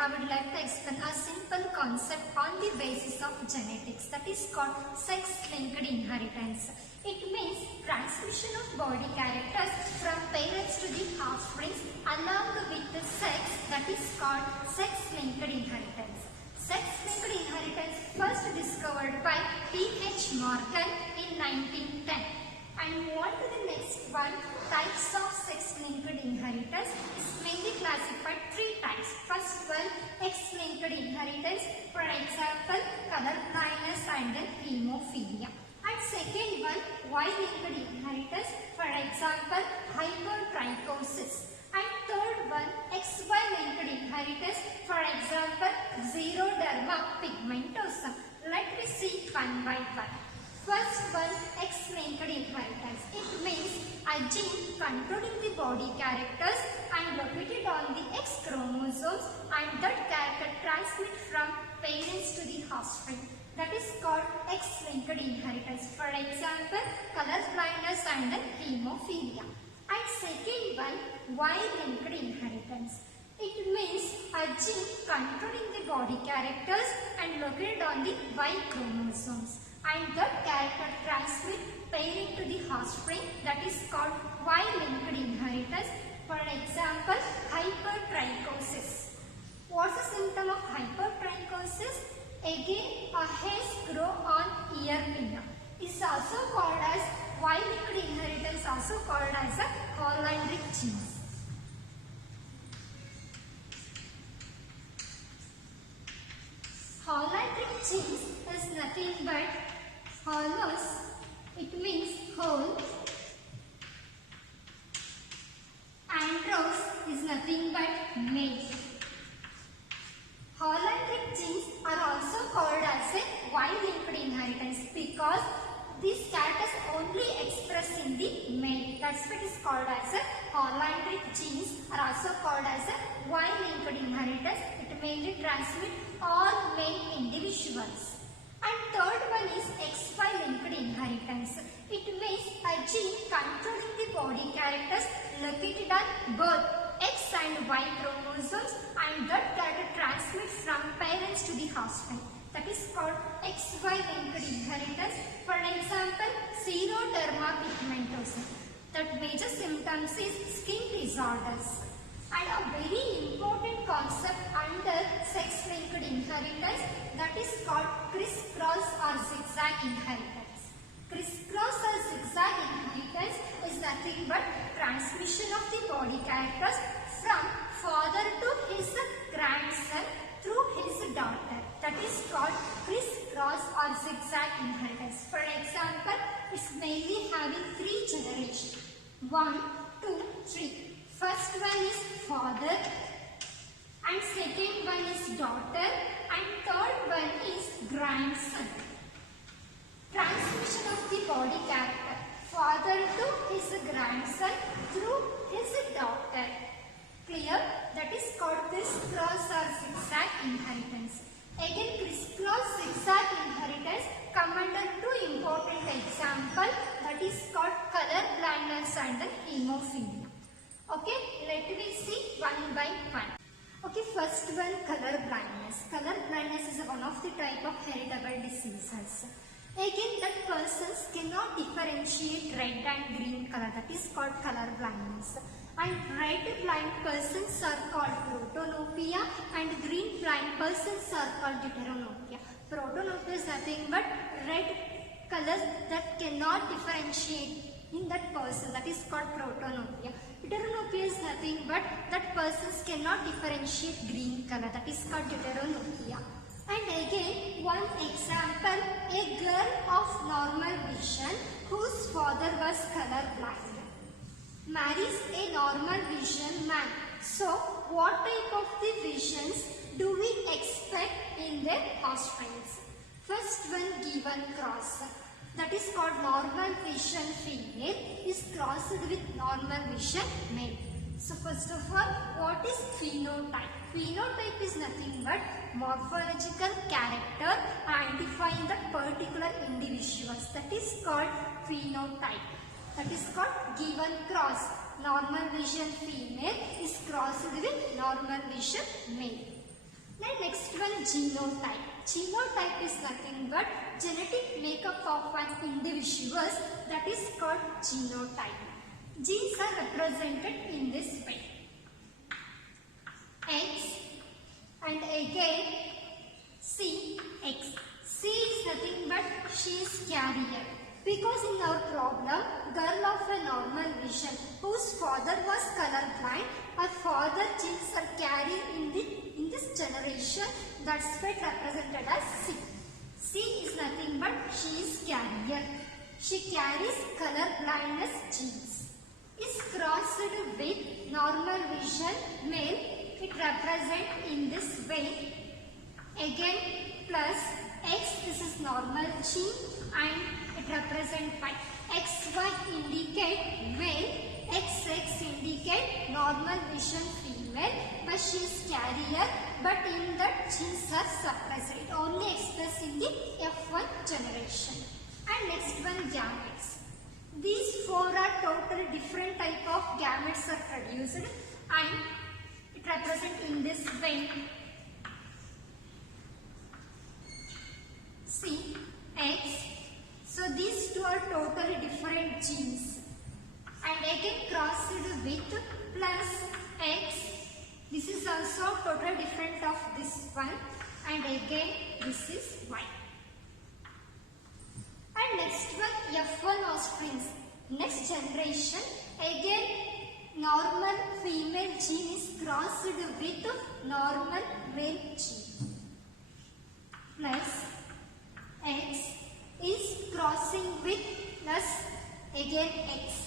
I would like to explain a simple concept on the basis of genetics, that is called sex-linked inheritance. It means transmission of body characters from parents to the offspring along with the sex, that is called sex-linked inheritance. Sex-linked inheritance first discovered by P.H. Morgan in 1910. And move on to the next one, types of sex-linked inheritance is mainly classified three types. First one, X-linked inheritance, for example, color blindness and hemophilia. And second one, Y-linked inheritance, for example, hypertrichosis. And third one, XY-linked inheritance, for example, xeroderma pigmentosum. Let me see one by one. First one, X-linked inheritance. It means a gene controlling the body characters and located on the X chromosomes, and that character transmit from parents to the offspring. That is called X-linked inheritance. For example, color blindness and hemophilia. And second one, Y-linked inheritance. It means a gene controlling the body characters and located on the Y chromosomes, and that character transmit parent to the offspring, that is called Y-linked inheritance. For example, hypertrichosis. What's the symptom of hypertrichosis? Again, a hairs grow on ear pinna. It's also called as Y-linked inheritance, also called as a Hollandrick genes. Hollandrick genes is nothing but holos, it means whole. Andros is nothing but male. Hollandrick genes are also called as a Y-linked inheritance because these characters only express in the male. That's what is called as a Hollandrick genes are also called as a Y-linked inheritance. It mainly transmit all male individuals. And third one is XY-linked inheritance. It means a gene controlling the body characters located on both X and Y chromosomes, and that character transmits from parents to the offspring. That is called XY-linked inheritance. For example, xeroderma pigmentosum. That major symptoms is skin disorders. And a very important concept under sex-linked inheritance, that is called crisscross or zigzag inheritance. Crisscross or zigzag inheritance is nothing but transmission of the body characters from father to his grandson through his daughter. That is called crisscross or zigzag inheritance. For example, it's mainly having three generations. 1, 2, 3. First one is father, and second one is daughter, and third one is grandson. Transmission of the body character, father to his grandson through his daughter. Clear? That is called crisscross or zigzag inheritance. Again, crisscross zigzag inheritance come under two important examples, that is called color blindness and hemophilia. Okay, let me see one by one. Okay, first one, color blindness. Color blindness is one of the type of heritable diseases. Again, that persons cannot differentiate red and green color, that is called color blindness. And red blind persons are called protanopia, and green blind persons are called deuteranopia. Protanopia is nothing but red colors that cannot differentiate in that person, that is called protanopia. Deuteranopia is nothing but that persons cannot differentiate green color, that is called deuteranopia. And again, one example, a girl of normal vision whose father was color blind marries a normal vision man. So, what type of the visions do we expect in their offspring? First one, given cross. That is called normal vision female is crossed with normal vision male. So first of all, what is phenotype? Phenotype is nothing but morphological character identifying the particular individuals. That is called phenotype. That is called given cross. Normal vision female is crossed with normal vision male. Then next one, genotype. Genotype is nothing but genetic makeup of an individual, that is called genotype. Genes are represented in this way. X and again C, X. C is nothing but she is carrier. Because in our problem, girl of a normal vision whose father was colorblind, her father genes are carried in this generation, that's why represented as C. C is nothing but she is carrier. She carries color blindness genes. Is crossed with normal vision male, it represents in this way. Again plus X, this is normal gene and it represents by XY indicate male, XX indicate normal vision female, but she is carrier, but in that genes are suppressed. It only expressed in the F1 generation. And next one, gametes. These four are totally different type of gametes are produced and it represents in this way. C, X. So these two are totally different genes. And again crossed with plus X. This is also totally different of this one. And again this is Y. And next one, F1 offsprings. Next generation, again normal female gene is crossed with normal male gene. Plus X is crossing with plus again X.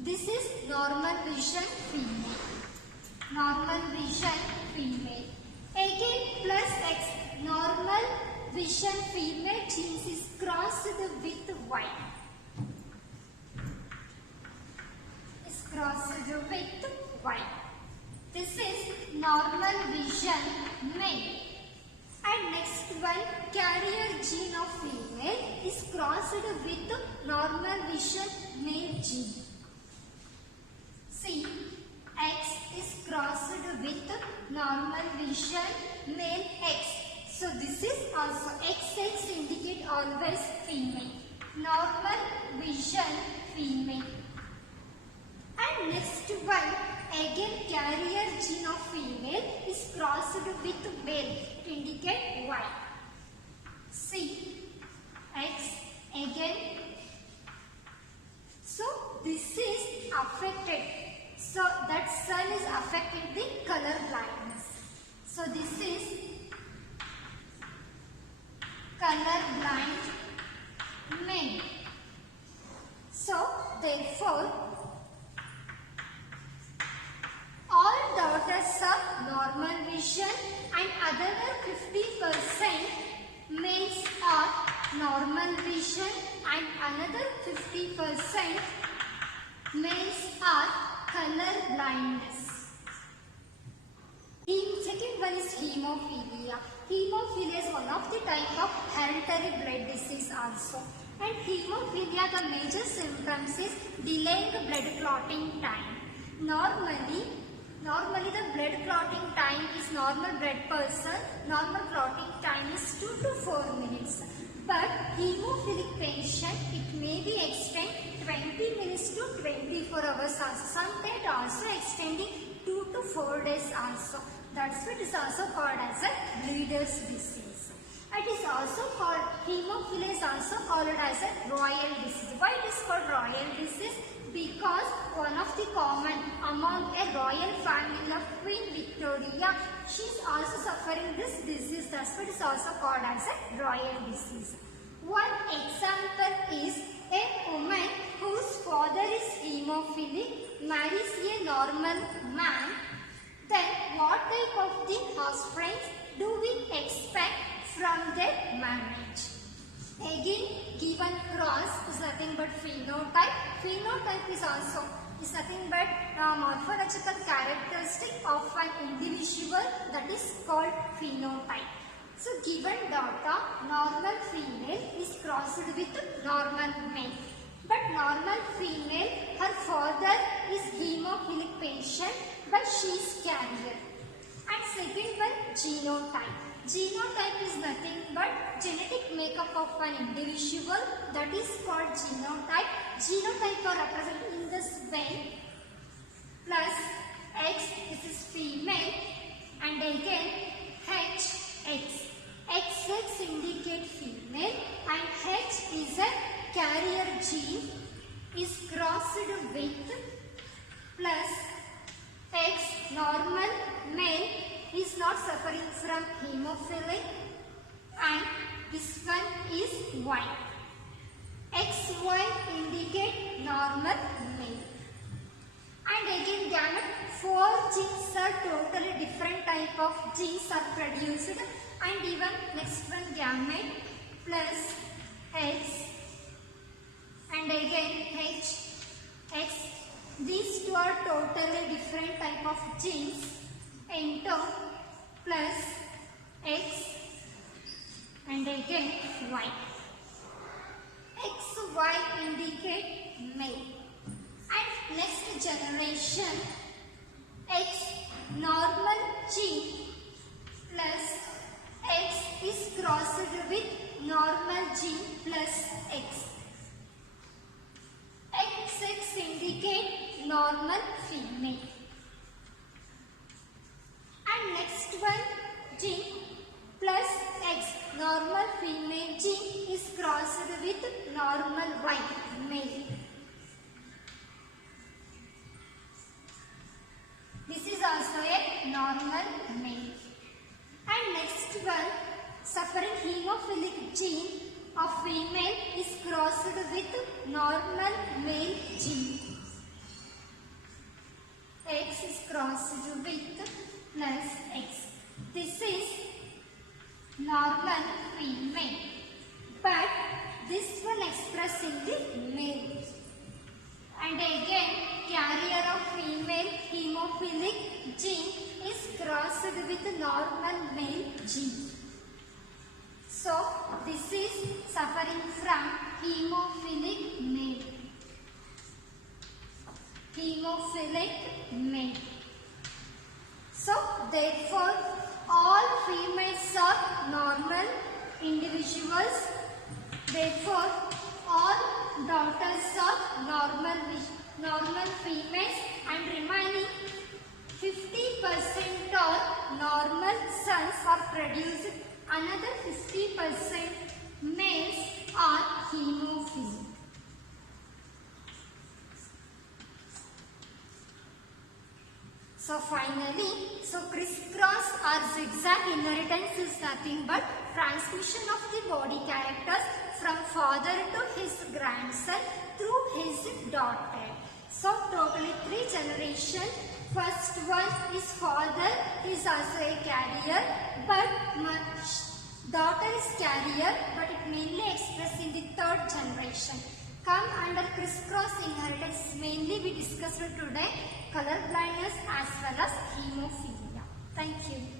This is normal vision female. Normal vision female. Again plus X. Normal vision female genes is crossed with Y. Is crossed with Y. This is normal vision male. And next one, carrier gene of female is crossed with normal vision male gene. See, X is crossed with normal vision male X. So this is also XX indicate always female. Normal vision female. And next one, again carrier gene of female is crossed with male. It indicate Y. C, X, again. So this is affected. So that sun is affected the color blindness. So this is color blind male. So therefore all daughters of normal vision and other 50% males are normal vision and another 50% males are color blindness. Second one is hemophilia. Hemophilia is one of the type of hereditary blood disease also. And hemophilia, the major symptoms is delaying blood clotting time. Normally the blood clotting time is normal blood person. Normal clotting time is 2 to 4 minutes. But hemophilic patient, it may be extend 20 minutes to 24 hours also. Sometimes also extending 2 to 4 days also. That's why it is also called as a bleeder's disease. It is also called, hemophilia is also called as a royal disease. Why it is called royal disease? Because one of the common among a royal family of Queen Victoria, she is also suffering this disease. That's why it is also called as a royal disease. One example is a woman whose father is hemophilic marries a normal man. Then what type of the offspring do we expect from their marriage? Again, given cross is nothing but phenotype. Phenotype is also nothing but morphological characteristic of an individual, that is called phenotype. So given data, normal female is crossed with normal male. But normal female, her father is hemophilic patient, but she is carrier. And second one, genotype. Genotype is nothing but genetic makeup of an individual, that is called genotype. Genotype are represented in this way. Plus X, this is female, and again XX. XX indicate female and H is a carrier gene is crossed with plus X normal male is not suffering from hemophilia and this one is Y. XY indicate normal male. And again gamete, 4 genes are totally different type of genes are produced, and even next one gamete plus X and again H, X. These two are totally different type of genes. Ento plus X and again Y. XY indicate male. And next generation, X normal gene plus X is crossed with normal gene plus X. XX indicate normal female. And next one, gene plus X normal female gene is crossed with normal Y male. This is also a normal male. And next one, suffering hemophilic gene of female is crossed with normal male gene. X is crossed with plus X. This is normal female, but this one expressed in the male. And again, carrier of female hemophilic gene is crossed with normal male gene. So, this is suffering from hemophilic male. Hemophilic male. So, therefore, all females are normal individuals. Therefore, all daughters are normal females, and remaining 50% are normal sons are produced. Another 50% males are hemophilic. So finally, crisscross or zigzag inheritance is nothing but transmission of the body characters from father to his grandson through his daughter. So totally 3 generations. First one is father is also a carrier, but daughter is carrier, but it mainly expressed in the 3rd generation. Come under crisscross inheritance, mainly we discussed today color blindness as well as hemophilia. Thank you.